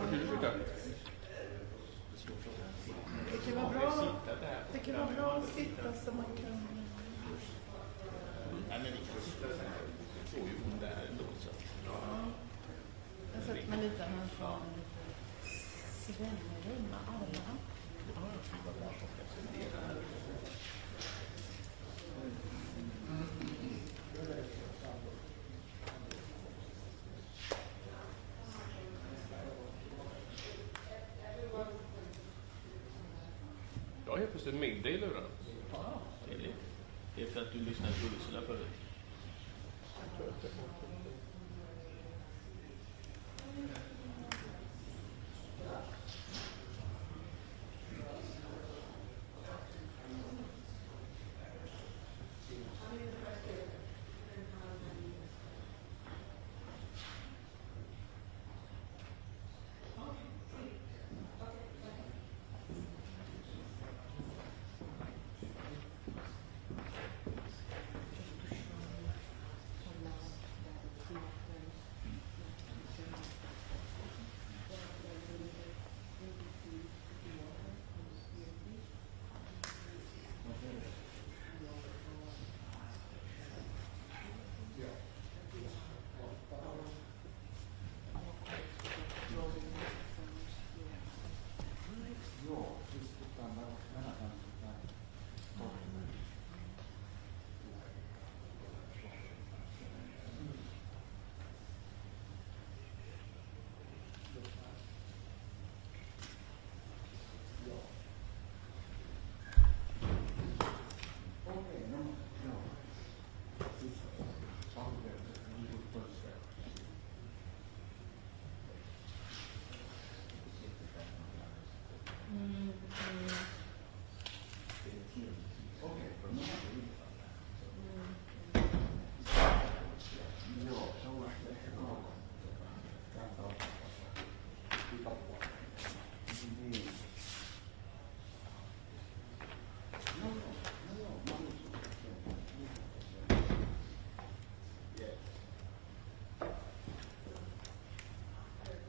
Vill du flytta? Det kan vara bra att sitta så man kan... Nej, men vi får sitta så här. Så är ju hon där ändå. Jag sätter mig lite här från Svennerum med alla. Jag har helt plötsligt en middag i luren. Ja, det är för att du lyssnade på Ursula förut.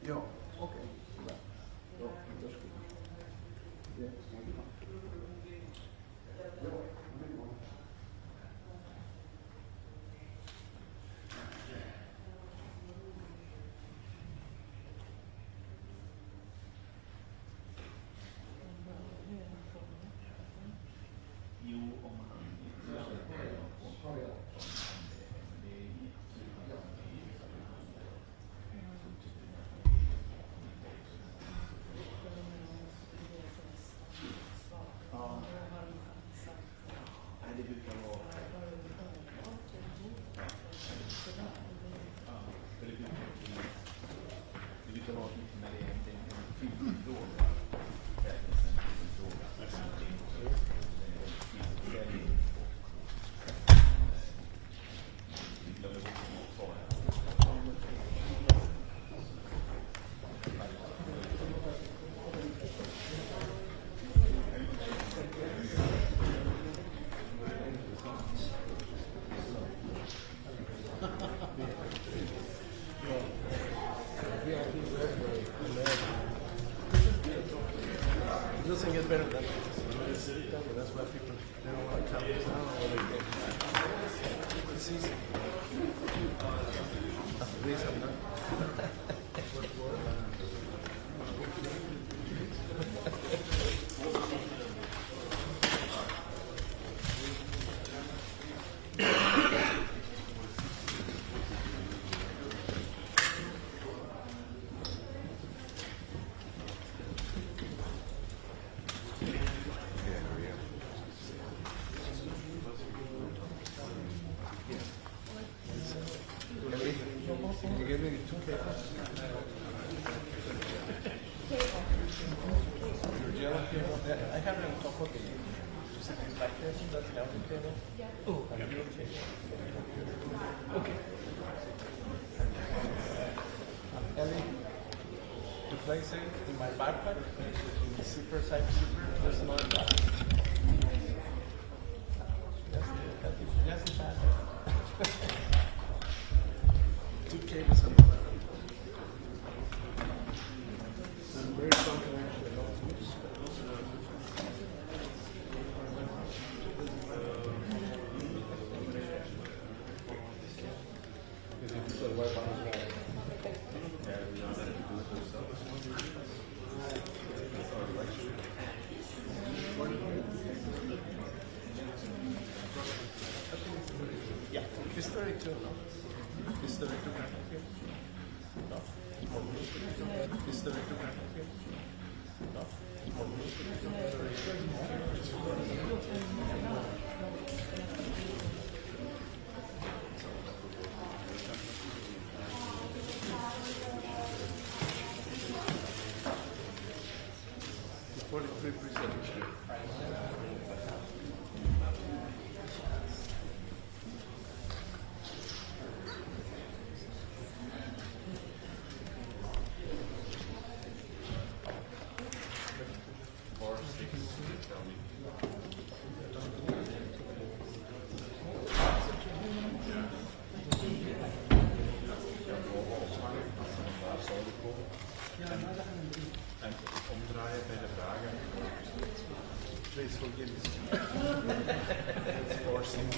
Ja, okej. Get better than that. That's why people they don't want to come. It's easy. At least I'm not. I have it on top of the like this, that's the outer table. Oh, okay. Ellie, to place it in my backpack, in the zipper side zipper, there's another bag. That's the bag. 2 cables on the back. Yeah, history too, no? History too. No? History too. No? Please forgive me. It's forcing me.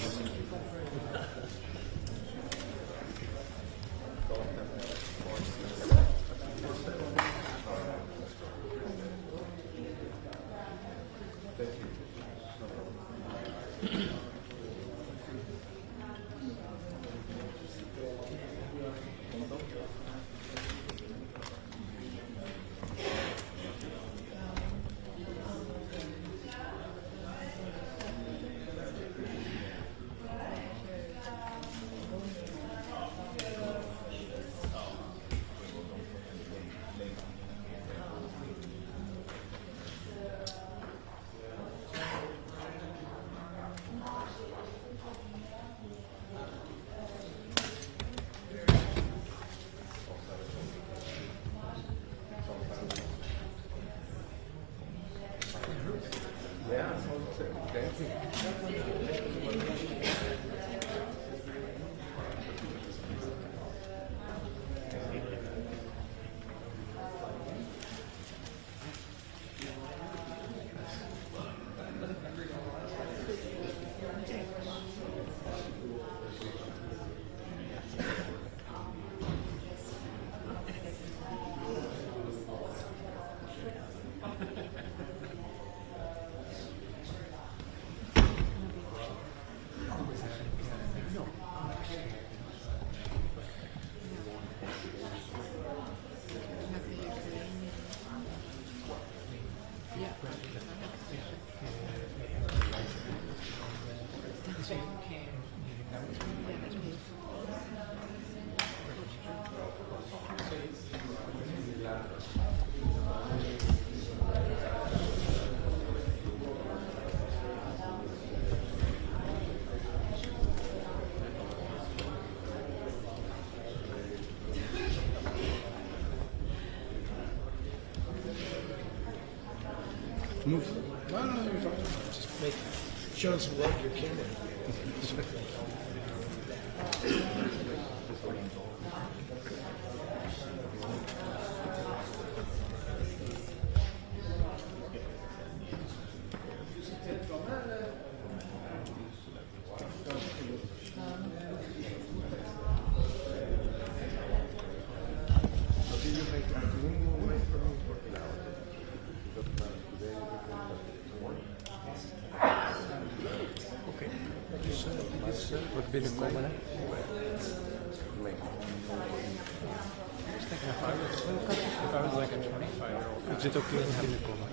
Move. No, you're fine. Just make, show some love to your camera. Wat binnenkomen, hè? If I was like a 25-year-old, is it okay to binnenkomen?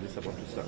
This about to start.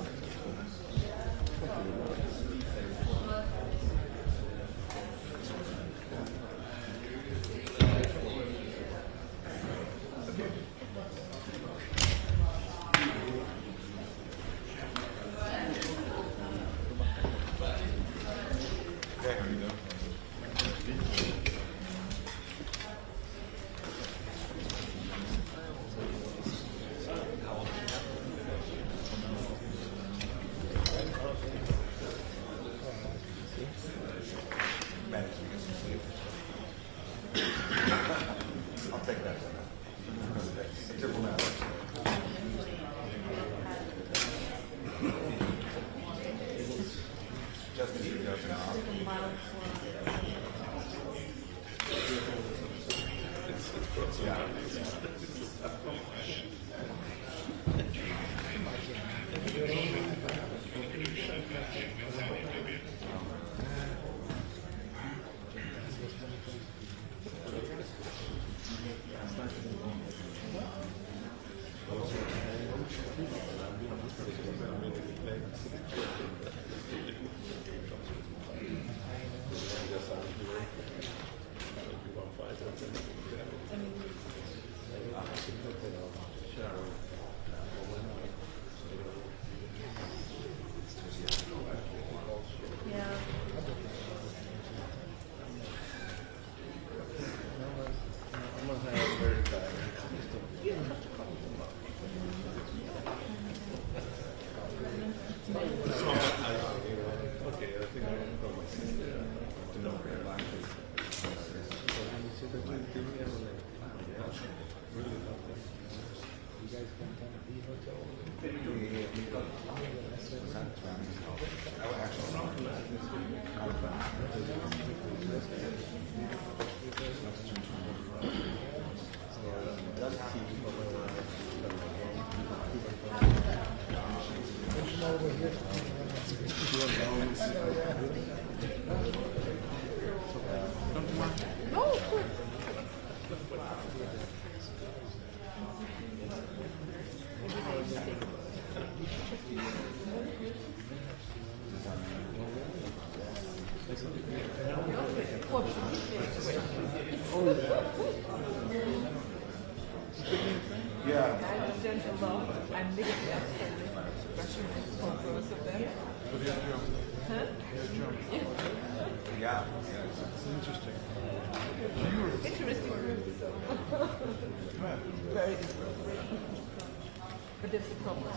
But that's the problem.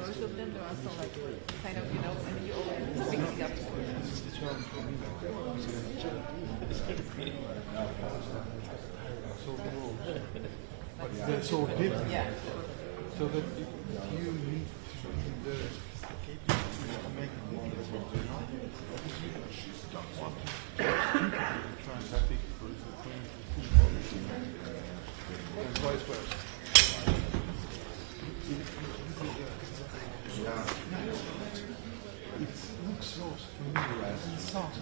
Most of them, there are some like kind of, you know, and you always mix it up. But they're so different. Yeah. So that if you need to be the make a movie, you know, because you don't want to transatlantic for the football and vice versa. It looks so familiar. It sounds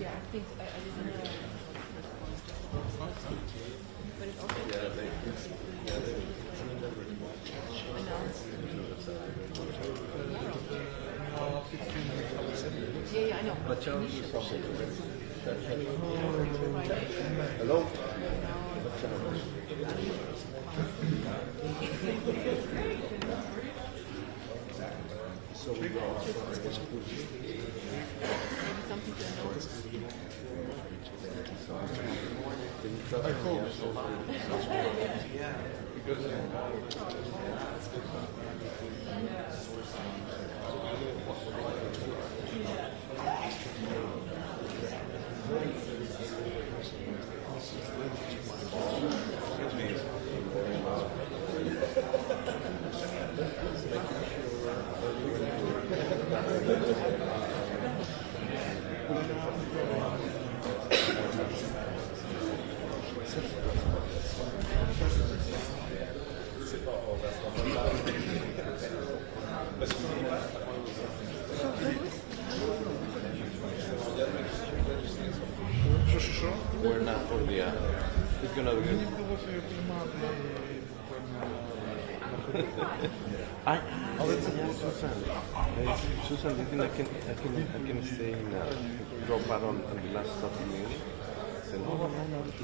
Yeah, I think I didn't know. But it's also yeah, I know. But Charles is something Hello? So we go I hope so. yeah, because Let's Що? We're not for the it's gonna be Мені вдалося його піймати буквально Ale it's Susan. Susan, do you think I can stay in drop out on the last stop in Munich? I said,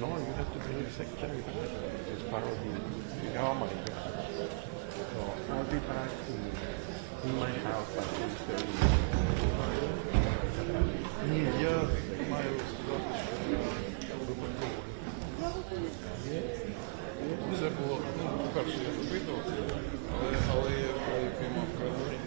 no, you have to bring the secretary back. It's part of the oh my God. So I'll be back in my house by 8:30. Ні, я маю сказати, що випадково. Це було, по-перше, я запитував, але я коли піймав коридорі,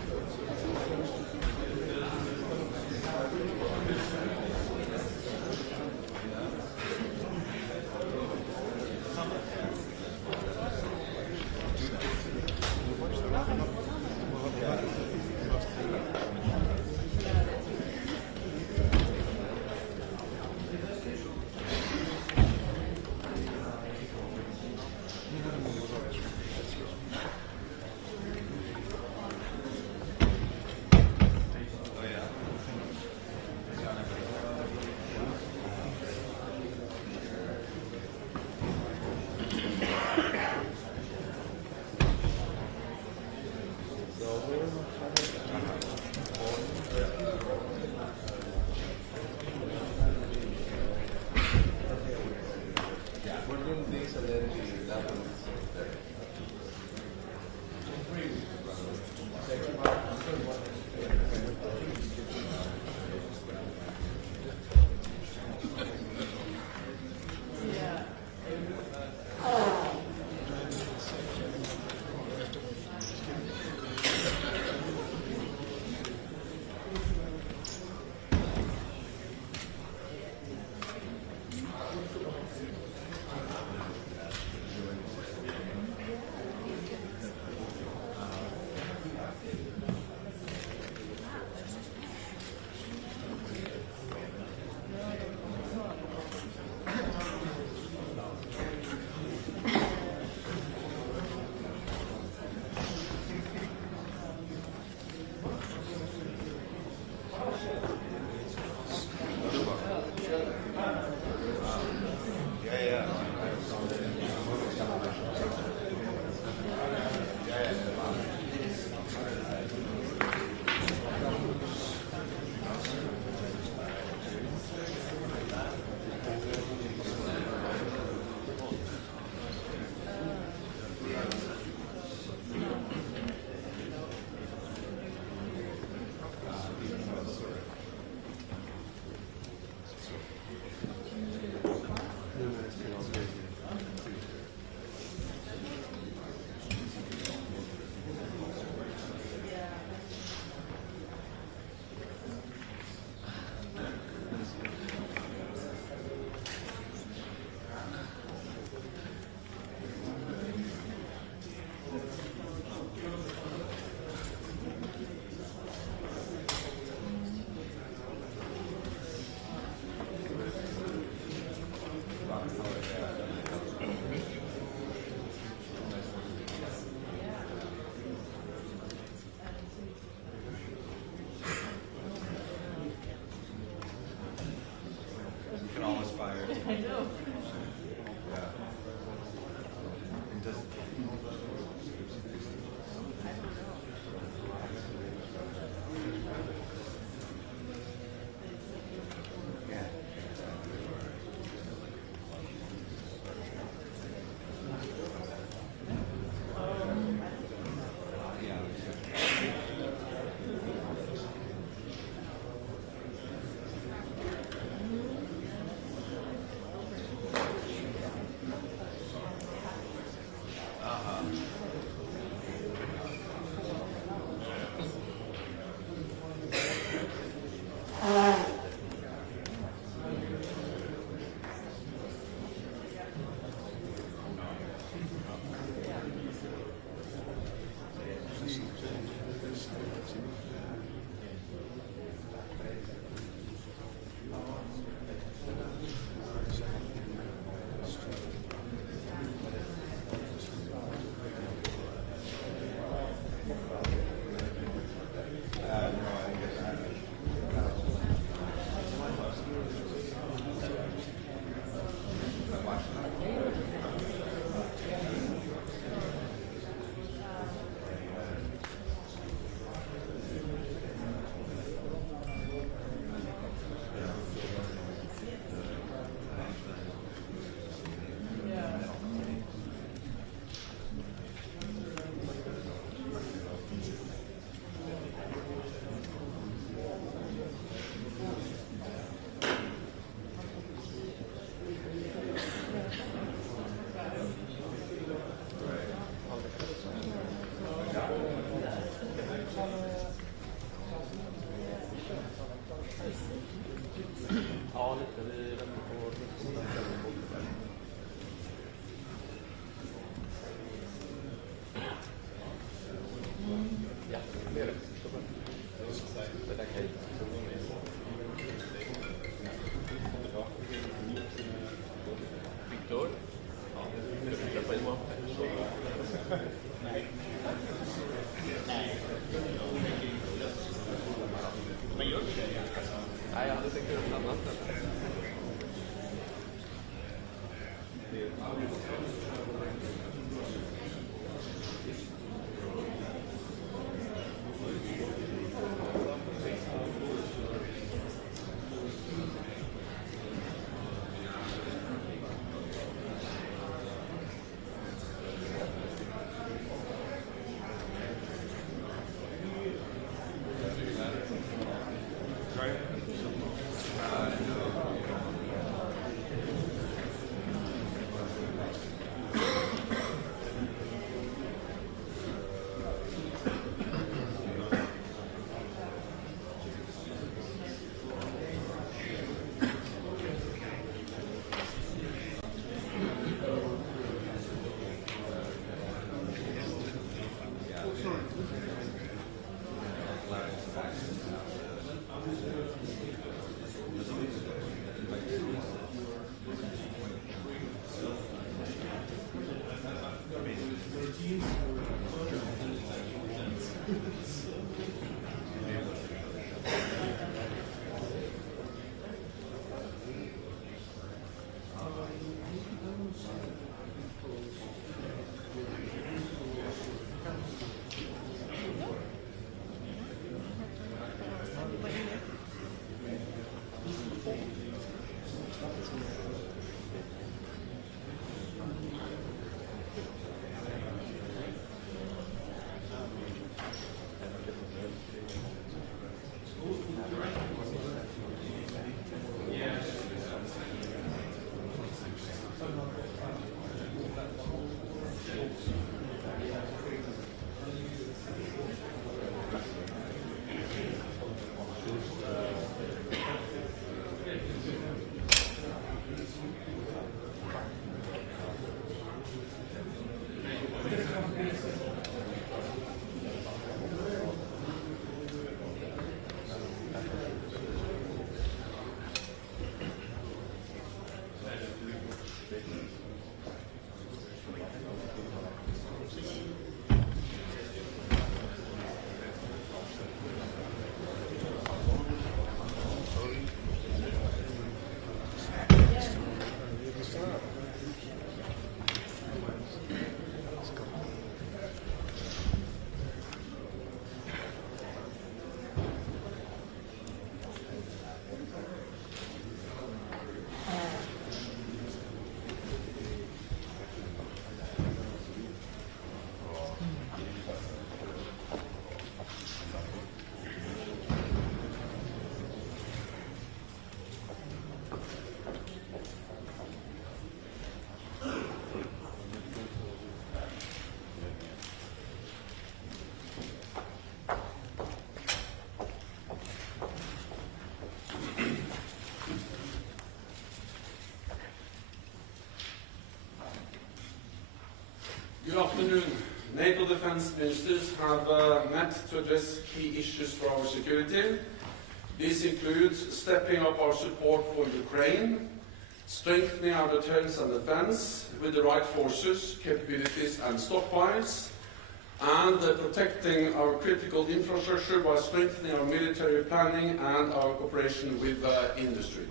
Victor? Nej, jag hade tänkt göra något annat. Good afternoon. NATO defense ministers have met to address key issues for our security. This includes stepping up our support for Ukraine, strengthening our deterrence and defense with the right forces, capabilities and stockpiles, and protecting our critical infrastructure by strengthening our military planning and our cooperation with industry.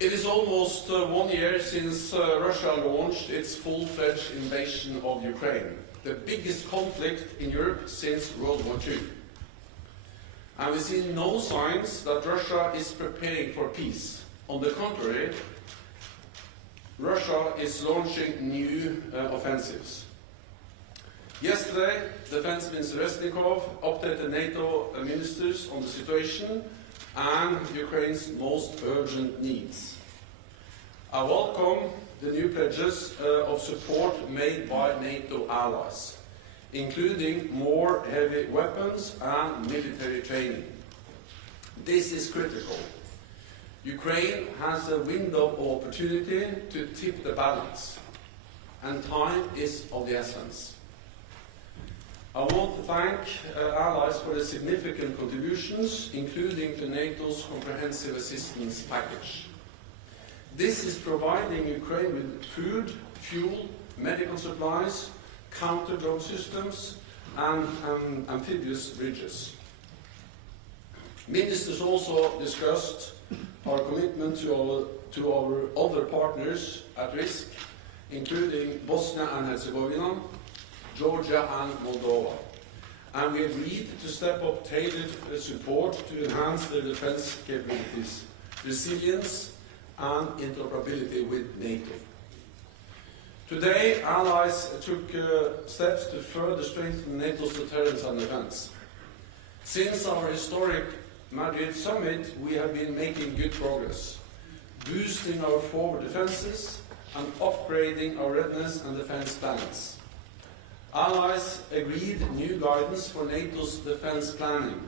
It is almost 1 year since Russia launched its full-fledged invasion of Ukraine, the biggest conflict in Europe since World War II. And we see no signs that Russia is preparing for peace. On the contrary, Russia is launching new offensives. Yesterday, Defense Minister Resnikov updated NATO ministers on the situation and Ukraine's most urgent needs. I welcome the new pledges of support made by NATO allies, including more heavy weapons and military training. This is critical. Ukraine has a window of opportunity to tip the balance, and time is of the essence. I want to thank allies for the significant contributions, including to NATO's comprehensive assistance package. This is providing Ukraine with food, fuel, medical supplies, counter-drone systems, and amphibious bridges. Ministers also discussed our commitment to our other partners at risk, including Bosnia and Herzegovina, Georgia and Moldova. And we agreed to step up tailored support to enhance their defense capabilities, resilience and interoperability with NATO. Today, allies took steps to further strengthen NATO's deterrence and defense. Since our historic Madrid summit, we have been making good progress, boosting our forward defenses and upgrading our readiness and defense plans. Allies agreed new guidance for NATO's defense planning.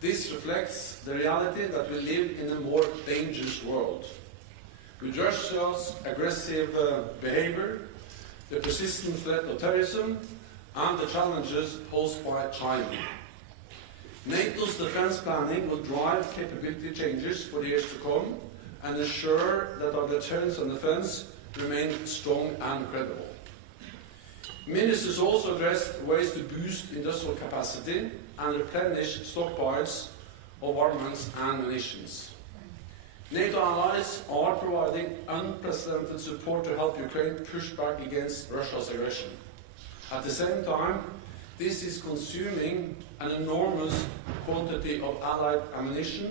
This reflects the reality that we live in a more dangerous world. With Russia's aggressive behavior, the persistent threat of terrorism, and the challenges posed by China. NATO's defense planning will drive capability changes for the years to come and ensure that our deterrence and defense remain strong and credible. Ministers also addressed ways to boost industrial capacity and replenish stockpiles of armaments and munitions. NATO allies are providing unprecedented support to help Ukraine push back against Russia's aggression. At the same time, this is consuming an enormous quantity of allied ammunition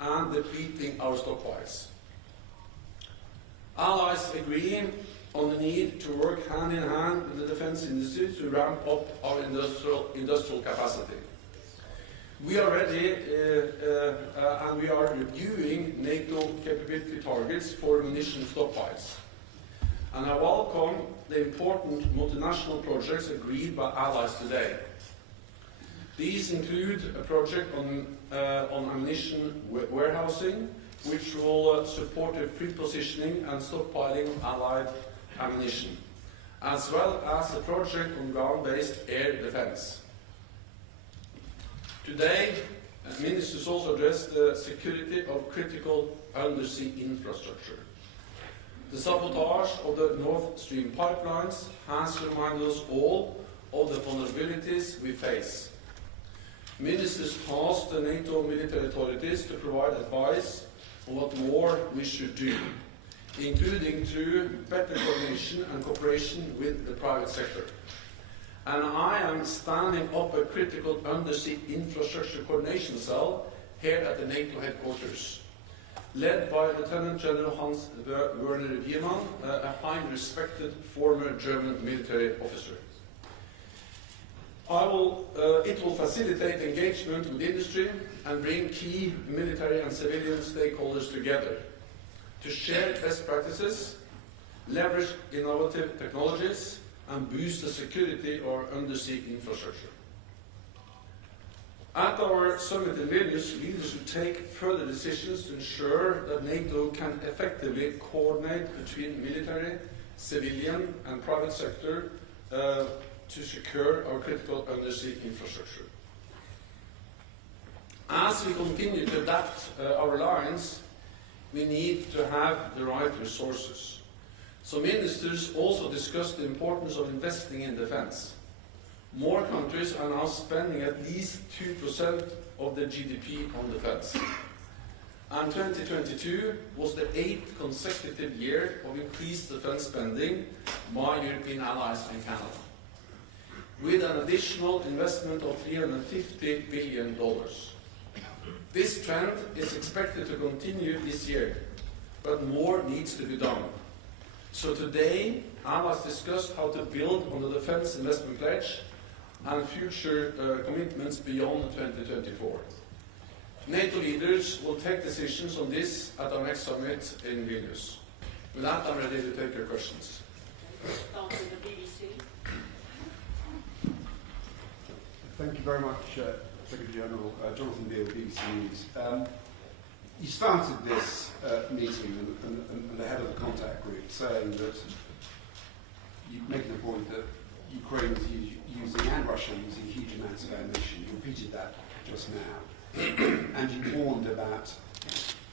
and depleting our stockpiles. Allies agree on the need to work hand in hand with the defense industry to ramp up our industrial capacity. We are ready and we are reviewing NATO capability targets for munition stockpiles. And I welcome the important multinational projects agreed by allies today. These include a project on ammunition warehousing, which will support the pre-positioning and stockpiling of allied ammunition, as well as a project on ground-based air defense. Today, ministers also addressed the security of critical undersea infrastructure. The sabotage of the Nord Stream pipelines has reminded us all of the vulnerabilities we face. Ministers tasked the NATO military authorities to provide advice on what more we should do, including through better coordination and cooperation with the private sector. And I am standing up a critical undersea infrastructure coordination cell here at the NATO headquarters, led by Lieutenant General Hans Werner Wiemann, a highly respected former German military officer. It will facilitate engagement with industry and bring key military and civilian stakeholders together to share best practices, leverage innovative technologies, and boost the security of our undersea infrastructure. At our summit in Vilnius, leaders will take further decisions to ensure that NATO can effectively coordinate between military, civilian, and private sector to secure our critical undersea infrastructure. As we continue to adapt our alliance, we need to have the right resources. So ministers also discussed the importance of investing in defense. More countries are now spending at least 2% of their GDP on defense. And 2022 was the 8th consecutive year of increased defense spending by European allies and Canada, with an additional investment of $350 billion. This trend is expected to continue this year, but more needs to be done. So today, allies discussed how to build on the Defense Investment Pledge and future commitments beyond 2024. NATO leaders will take decisions on this at our next summit in Vilnius. With that, I'm ready to take your questions. Start with the BBC. Thank you very much, Secretary General Jonathan Beale, BBC News. you started this meeting and the head of the contact group saying that you're making the point that Ukraine is using and Russia using huge amounts of ammunition. You repeated that just now. And you warned about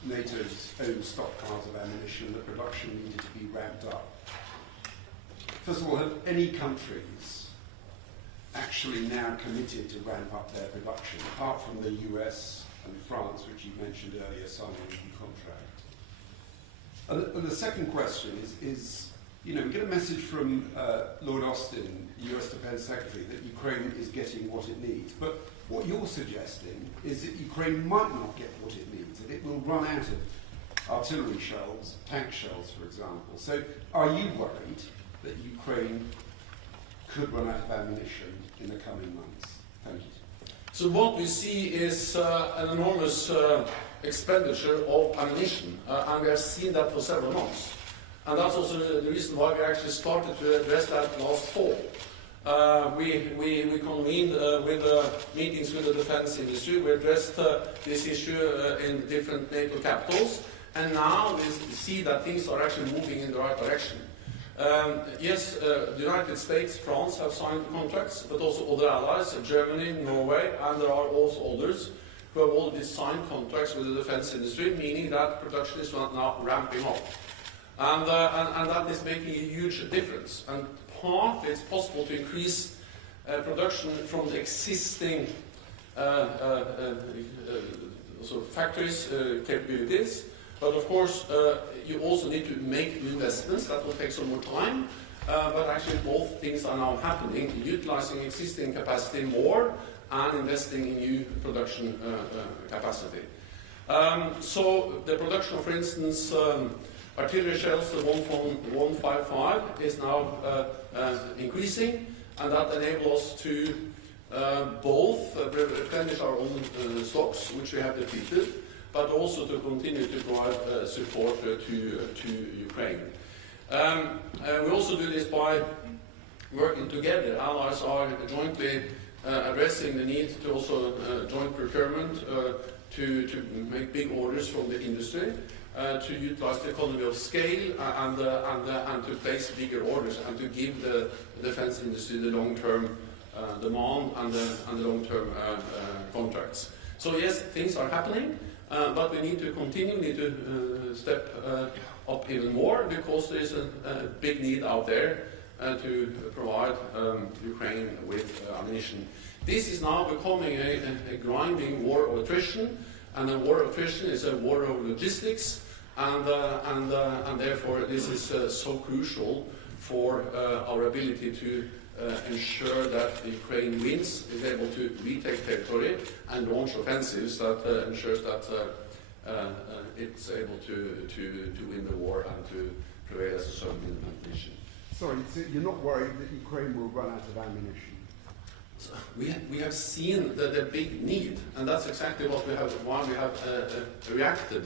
NATO's own stockpiles of ammunition, the production needed to be ramped up. First of all, have any countries actually now committed to ramp up their production, apart from the US and France, which you mentioned earlier, signing a contract? And the second question is, you know, we get a message from Lord Austin, US Defense Secretary, that Ukraine is getting what it needs. But what you're suggesting is that Ukraine might not get what it needs, that it will run out of artillery shells, tank shells, for example. So are you worried that Ukraine could run out of ammunition in the coming months? Thank you. So what we see is an enormous expenditure of ammunition, and we have seen that for several months. And that's also the reason why we actually started to address that last fall. We convened with meetings with the defense industry. We addressed this issue in different NATO capitals, and now we see that things are actually moving in the right direction. Yes, the United States, France have signed contracts, but also other allies, Germany, Norway, and there are also others who have already signed contracts with the defense industry, meaning that production is now ramping up. And that is making a huge difference. And partly it's possible to increase production from the existing sort of factories' capabilities. But of course, you also need to make investments. That will take some more time. But actually, both things are now happening: utilizing existing capacity more and investing in new production capacity. So the production of, for instance, artillery shells, the 155, is now increasing, and that enables us to both replenish our own stocks, which we have depleted, but also to continue to provide support to Ukraine. We also do this by working together. Allies are jointly addressing the need to also joint procurement, to make big orders from the industry, to utilize the economy of scale and to place bigger orders and to give the defense industry the long-term demand and the long-term contracts. So yes, things are happening, but we need to continue, need to step up even more, because there is a big need out there to provide Ukraine with ammunition. This is now becoming a grinding war of attrition, and a war of attrition is a war of logistics, and therefore this is so crucial for our ability to ensure that Ukraine wins, is able to retake territory and launch offensives that ensures that it's able to win the war and to prevail as a sovereign nation. Sorry, so you're not worried that Ukraine will run out of ammunition? So we have seen the big need, and that's exactly why we have reacted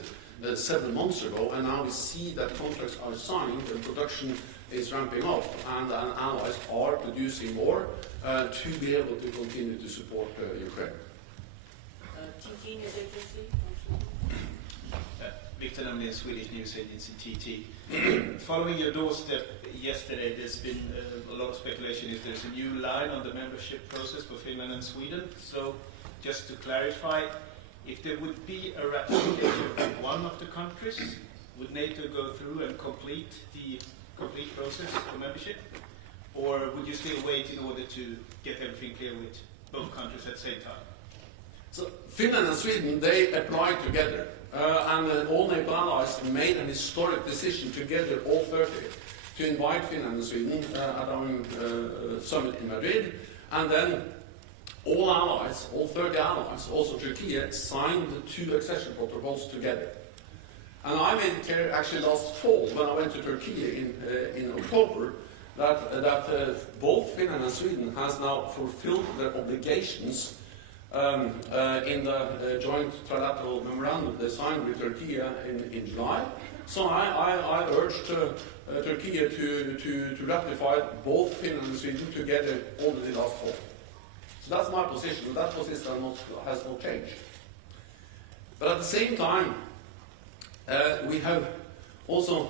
several months ago, and now we see that contracts are signed and production is ramping up, and allies are producing more to be able to continue to support Ukraine. TT News Agency. Victor Lemlin, Swedish news agency TT. Following your doorstep yesterday, there's been a lot of speculation if there's a new line on the membership process for Finland and Sweden. So, just to clarify, if there would be a ratification from one of the countries, would NATO go through and complete the process for membership? Or would you still wait in order to get everything clear with both countries at the same time? So Finland and Sweden, they applied together, and all NATO allies made an historic decision together, all 30, to invite Finland and Sweden at our summit in Madrid, and then all allies, all 30 allies, also Turkey, signed the 2 accession protocols together. And I made it clear actually last fall, when I went to Turkey in October, that both Finland and Sweden has now fulfilled their obligations in the joint trilateral memorandum they signed with Turkey in July. So I urged Turkey to ratify both Finland and Sweden together already last fall. So that's my position. That position has not changed. But at the same time, we have also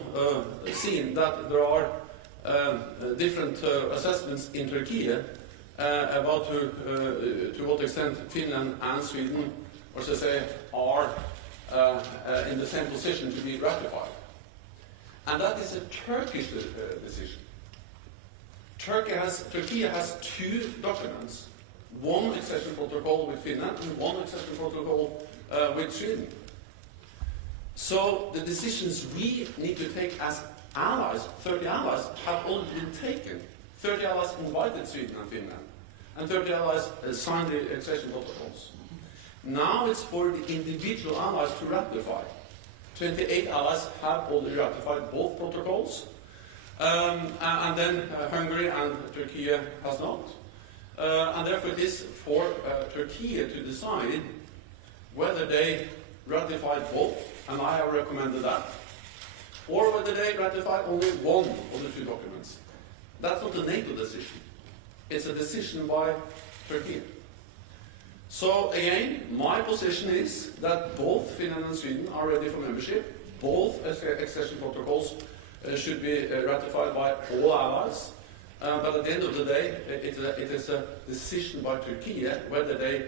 seen that there are different assessments in Turkey about to what extent Finland and Sweden, or so to say, are in the same position to be ratified. And that is a Turkish decision. Turkey has two documents, one accession protocol with Finland and one accession protocol with Sweden. So the decisions we need to take as allies, 30 allies, have already been taken. 30 allies invited Sweden and Finland, and 30 allies signed the accession protocols. Now it's for the individual allies to ratify. 28 allies have already ratified both protocols, and then Hungary and Turkey has not. And therefore it is for Turkey to decide whether they ratify both, and I have recommended that, or whether they ratify only one of the two documents. That's not a NATO decision. It's a decision by Turkey. So again, my position is that both Finland and Sweden are ready for membership. Both accession protocols should be ratified by all allies. But at the end of the day, it is a decision by Turkey whether they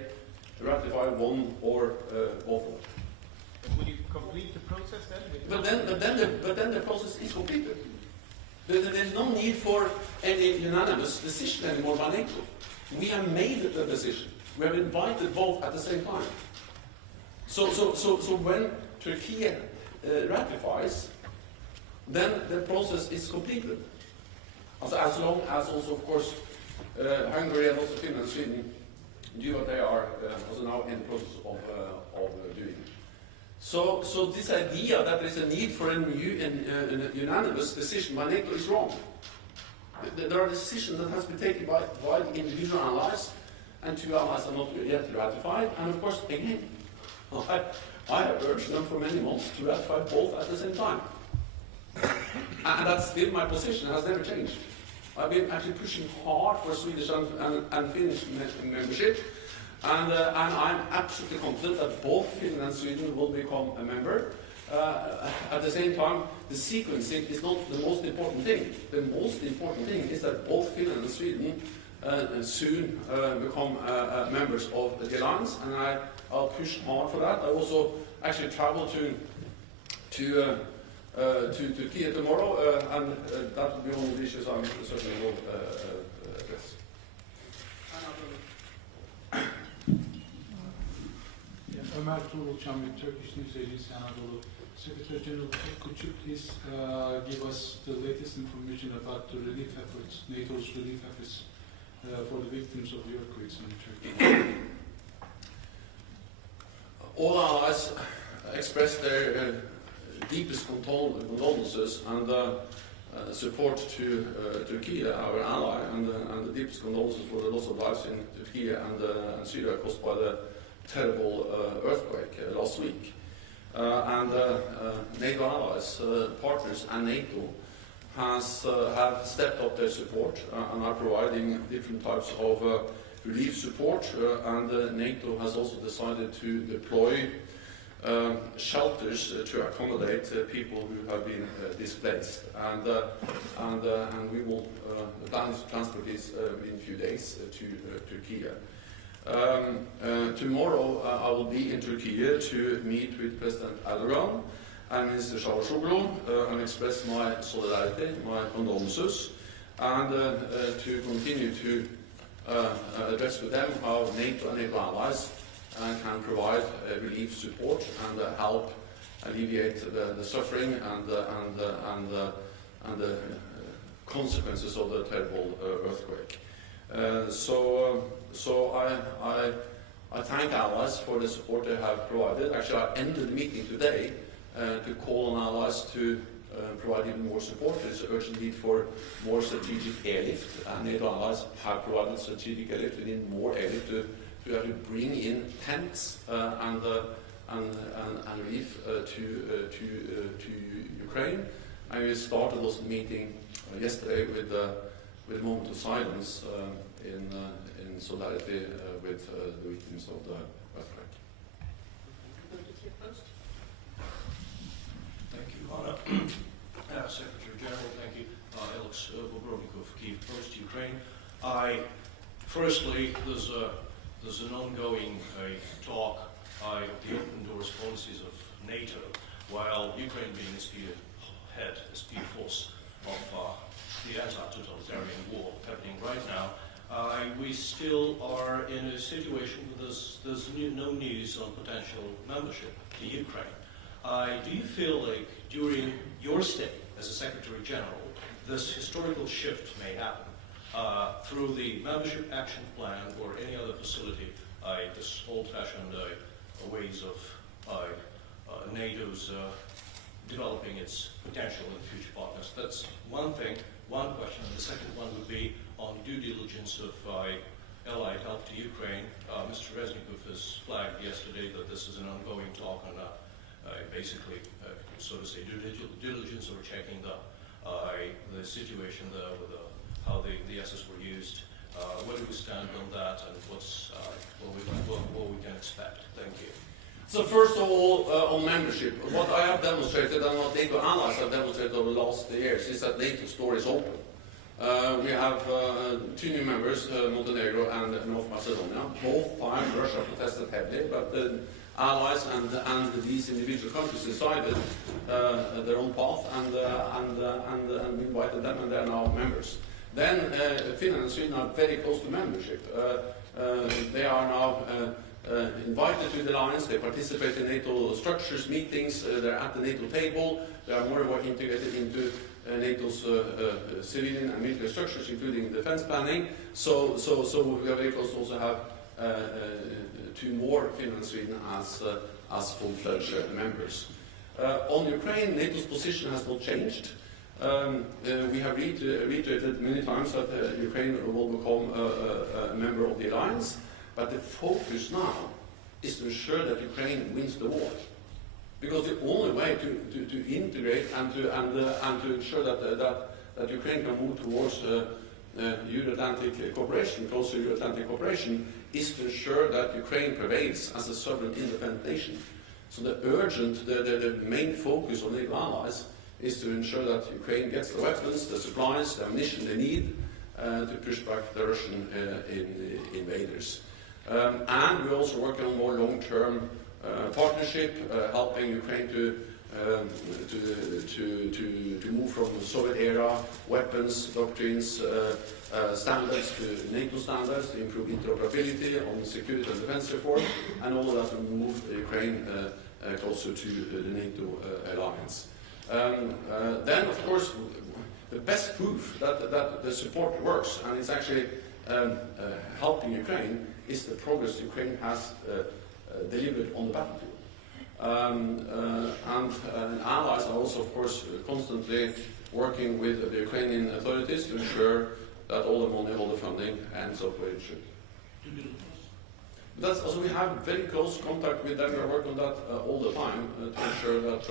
ratify one or both of them. Would you complete the process then? But then the process is completed. There's no need for any unanimous decision anymore by NATO. We have made the decision. We have invited both at the same time. So when Turkey ratifies, then the process is completed. As long as also, of course, Hungary and also Finland and Sweden do what they are also now in the process of doing. So this idea that there is a need for a new and unanimous decision by NATO is wrong. There are decisions that has been taken by the individual allies, and two allies are not yet ratified. And of course, again, I have urged them for many months to ratify both at the same time. And that's still my position, it has never changed. I've been actually pushing hard for Swedish and Finnish membership, and I'm absolutely confident that both Finland and Sweden will become a member. At the same time, the sequencing is not the most important thing. The most important thing is that both Finland and Sweden soon become members of the alliance, and I'll push hard for that. I also actually travel to Kiev tomorrow, and that will be one of the issues I certainly will address. Ömer Tuğrulçam with Turkish News Agency Anadolu. Secretary General, could you please give us the latest information about the relief efforts, NATO's relief efforts for the victims of the earthquakes in Turkey? All allies expressed their deepest condolences and support to Turkey, our ally, and the deepest condolences for the loss of lives in Turkey and Syria caused by the terrible earthquake last week. And NATO allies, partners, and NATO have stepped up their support and are providing different types of relief support. And NATO has also decided to deploy shelters to accommodate people who have been displaced. And we will plan to transport these in a few days to Turkey. Tomorrow I will be in Turkey to meet with President Erdogan and Minister Çavuşoğlu and express my solidarity, my condolences, and to continue to address with them how NATO and NATO allies can provide relief support and help alleviate the suffering and the consequences of the terrible earthquake. So I thank allies for the support they have provided. Actually, I ended the meeting today to call on allies to provide even more support. There is an urgent need for more strategic airlift, and NATO allies have provided strategic airlift. We need more airlift to actually bring in tents and relief to Ukraine. And we started this meeting yesterday with a moment of silence in solidarity with the victims of the earthquake. Secretary General, thank you. Alex Bobrovnikov, Kyiv Post, Ukraine. Firstly, there's an ongoing talk of the open doors policies of NATO, while Ukraine being the spear force of the anti-totalitarian war happening right now. We still are in a situation where there's no news on potential membership to Ukraine. Do you feel like during your stay as a Secretary General, this historical shift may happen through the membership action plan or any other facility, this old-fashioned ways of NATO's developing its potential and future partners? That's one thing, one question. And the second one would be on due diligence of Allied help to Ukraine. Mr. Reznikov has flagged yesterday that this is an ongoing talk on basically, so to say, due diligence or checking the situation there with how the assets were used. Where do we stand on that, and what's what we can expect? Thank you. So first of all, on membership, what I have demonstrated and what NATO allies have demonstrated over the last years is that NATO's door is open. We have two new members, Montenegro and North Macedonia. Both times Russia protested heavily, but the allies and these individual countries decided their own path and we invited them, and they are now members. Then Finland and Sweden are very close to membership. They are now invited to the alliance. They participate in NATO structures, meetings. They're at the NATO table. They are more and more integrated into NATO's civilian and military structures, including defense planning. So we are very close to also have two more, Finland and Sweden, as full-fledged members. On Ukraine, NATO's position has not changed. We have reiterated many times that Ukraine will become a member of the alliance, but the focus now is to ensure that Ukraine wins the war. Because the only way to integrate and to ensure that Ukraine can move towards Euro-Atlantic cooperation, closer Euro-Atlantic cooperation, is to ensure that Ukraine prevails as a sovereign, independent nation. So the main focus of NATO allies is to ensure that Ukraine gets the weapons, the supplies, the ammunition they need to push back the Russian invaders. And we're also working on more long-term partnership, helping Ukraine to move from Soviet-era weapons, doctrines, standards to NATO standards, to improve interoperability on security and defense reform, and all of that to move Ukraine closer to the NATO alliance. Then, of course, the best proof that the support works, and it's actually helping Ukraine, is the progress Ukraine has delivered on the battlefield. And allies are also, of course, constantly working with the Ukrainian authorities to ensure that all the money, all the funding ends up where it should. That's also, we have very close contact with them. We work on that all the time to ensure that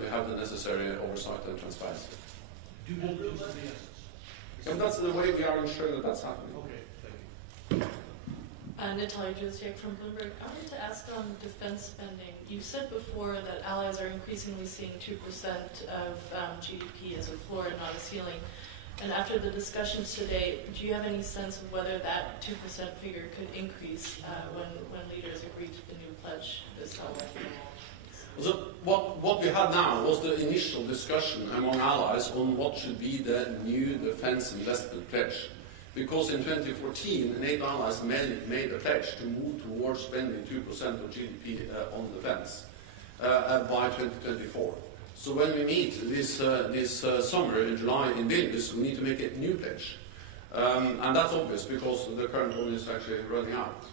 we have the necessary oversight and transparency. And that's the way we are ensuring that that's happening. Okay, thank you. Natalia Josiak from Bloomberg. I wanted to ask on defense spending. You said before that allies are increasingly seeing 2% of GDP as a floor and not a ceiling. And after the discussions today, do you have any sense of whether that 2% figure could increase when leaders agree to the new pledge this summer? So what we had now was the initial discussion among allies on what should be the new defense investment pledge. Because in 2014, NATO allies made a pledge to move towards spending 2% of GDP on defense by 2024. So when we meet this summer in July in Vilnius, we need to make a new pledge. And that's obvious because the current one is actually running out.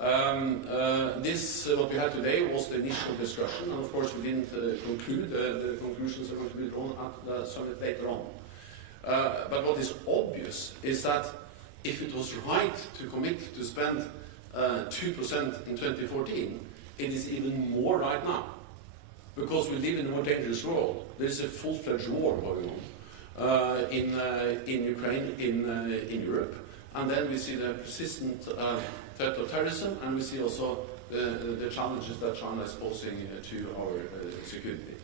What we had today was the initial discussion, and of course we didn't conclude. The conclusions are going to be drawn at the summit later on. But what is obvious is that if it was right to commit to spend 2% in 2014, it is even more right now. Because we live in a more dangerous world. There is a full-fledged war going on in Ukraine, in Europe. And then we see the persistent threat of terrorism, and we see also the challenges that China is posing to our security.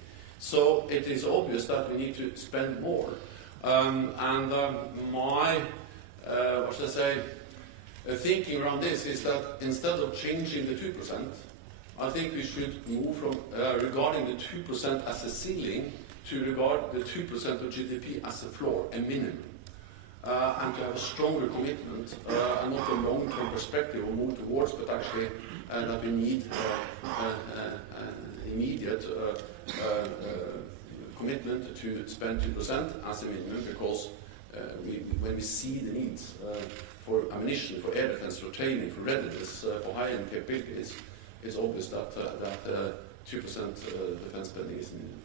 So it is obvious that we need to spend more. My, what should I say, thinking around this is that instead of changing the 2%, I think we should move from regarding the 2% as a ceiling to regard the 2% of GDP as a floor, a minimum. And to have a stronger commitment, and not a long-term perspective or move towards, but actually that we need immediate commitment to spend 2% as a minimum, because when we see the needs for ammunition, for air defense, for training, for readiness, for high-end capabilities, it's obvious that 2% defense spending is needed.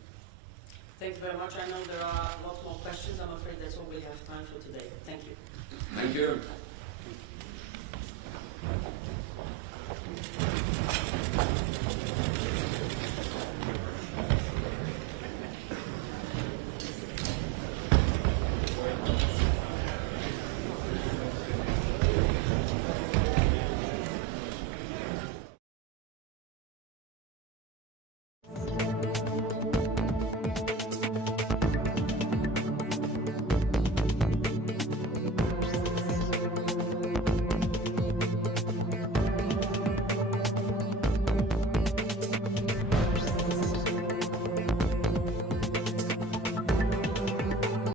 Thank you very much. I know there are lots more questions. I'm afraid that's all we have time for today. Thank you. Thank you.